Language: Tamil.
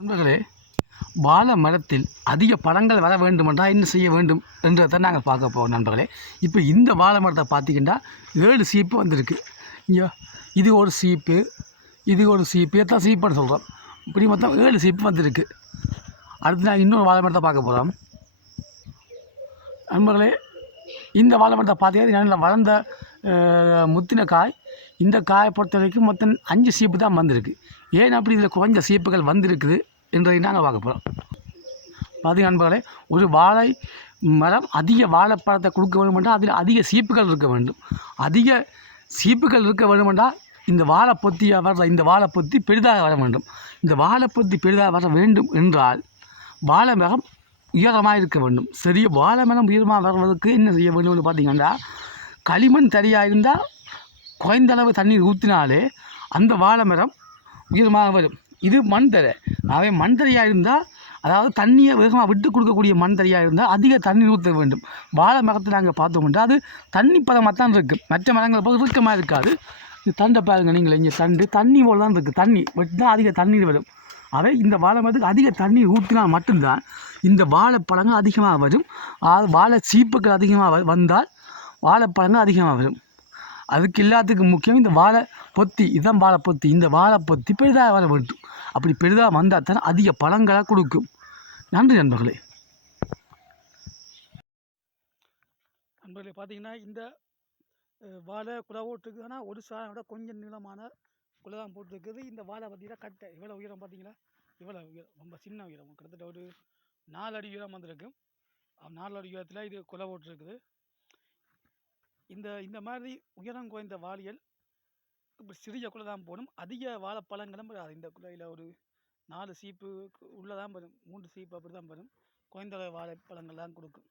நண்பர்களே வாழ மரத்தில் அதிக பழங்கள் வர வேண்டுமென்றால் என்ன செய்ய வேண்டும் என்றதை நாங்கள் பார்க்க போகிறோம் நண்பர்களே. இப்போ இந்த வாழை மரத்தை பார்த்தீங்கன்னா ஏழு சீப்பு வந்திருக்கு. இங்கே இது ஒரு சீப்பு இது ஒரு சீப்பு எத்தனை சீப்புன்னு சொல்கிறோம் இப்படி மொத்தம் ஏழு சீப்பு வந்திருக்கு. அடுத்து நாங்கள் இன்னொரு வாழை மரத்தை பார்க்க போகிறோம் நண்பர்களே இந்த வாழை மரத்தை பார்த்தீங்கன்னா வளர்ந்த முத்தின காய். இந்த காயை பொறுத்த வரைக்கும் மொத்தம் அஞ்சு சீப்பு தான் வந்திருக்கு. ஏன் அப்படி இதில் குறைஞ்ச சீப்புகள் வந்திருக்குது என்றதை நாங்கள் பார்க்க போகிறோம் பார்த்தீங்க நண்பர்களே ஒரு வாழை மரம் அதிக வாழைப்பழத்தை கொடுக்க வேண்டுமென்றால் அதில் அதிக சீப்புகள் இருக்க வேண்டும். அதிக சீப்புகள் இருக்க வேண்டுமென்றால் இந்த வாழை பொத்தியாக வர்ற இந்த வாழை பொத்தி பெரிதாக வர வேண்டும். இந்த வாழை பொத்தி பெரிதாக வர வேண்டும் என்றால் வாழை மரம் உயரமாக இருக்க வேண்டும். சரி வாழை மரம் உயரமாக வர்றதுக்கு என்ன செய்ய வேண்டும் பார்த்தீங்கன்னா களிமண் தரையாக இருந்தால் குறைந்த அளவு தண்ணீர் ஊற்றினாலே அந்த வாழை மரம் உயரமாக வரும். இது மண் தரை ஆகவே மண் தரையாக இருந்தால் அதாவது தண்ணியை வேகமாக விட்டு கொடுக்கக்கூடிய மண் தரையாக இருந்தால் அதிக தண்ணீர் ஊற்ற வேண்டும். வாழை மரத்தை நாங்கள் பார்த்தோம்னா அது தண்ணி பதமாக தான் இருக்குது மற்ற மரங்கள் போது இறுக்கமாக இருக்காது. இது தண்டை பாருங்கள் நீங்கள் இங்கே தண்டு தண்ணி போல் தான் இருக்குது தண்ணி வெட்டினா அதிக தண்ணீர் வரும். அவை இந்த வாழை மரத்துக்கு அதிக தண்ணீர் ஊற்றினால் மட்டும்தான் இந்த வாழைப்பழங்கள் அதிகமாக வரும். வாழை சீப்புகள் அதிகமாக வந்தால் வாழைப்பழங்கள் அதிகமாக வரும். அதுக்கு எல்லாத்துக்கும் முக்கியம் இந்த வாழை பொத்தி இதுதான் வாழை பொத்தி. இந்த வாழை பொத்தி பெரிதாக வர வேண்டும். அப்படி பெரிதாக வந்தால் தான் அதிக பழங்களை கொடுக்கும். நன்றி நண்பர்களே. நண்பர்களே பார்த்தீங்கன்னா இந்த வாழை குலை போட்டிருக்கு. ஒரு சாரம் விட கொஞ்சம் நீளமான குலை தான் போட்டிருக்குது. இந்த வாழை பார்த்தீங்கன்னா கட்டை. இவ்வளோ உயரம் பார்த்தீங்களா? இவ்வளோ உயரம். ரொம்ப சின்ன உயரம். கிட்டத்தட்ட ஒரு நாலு அடி உயரம் வந்திருக்கு. நாலு அடி உயரத்தில் இது குலை போட்டிருக்குது. இந்த இந்த மாதிரி உயரம் குறைந்த வாளியல் இப்போ சிறிய குள்ளே தான் போடும். அதிக வாழைப்பழங்களும் வராது. இந்த குலையில் ஒரு நாலு சீப்பு உள்ளே தான் வரும். மூன்று சீப்பு அப்படி தான் வரும். குறைந்த வாழைப்பழங்கள் தான் கொடுக்கும்.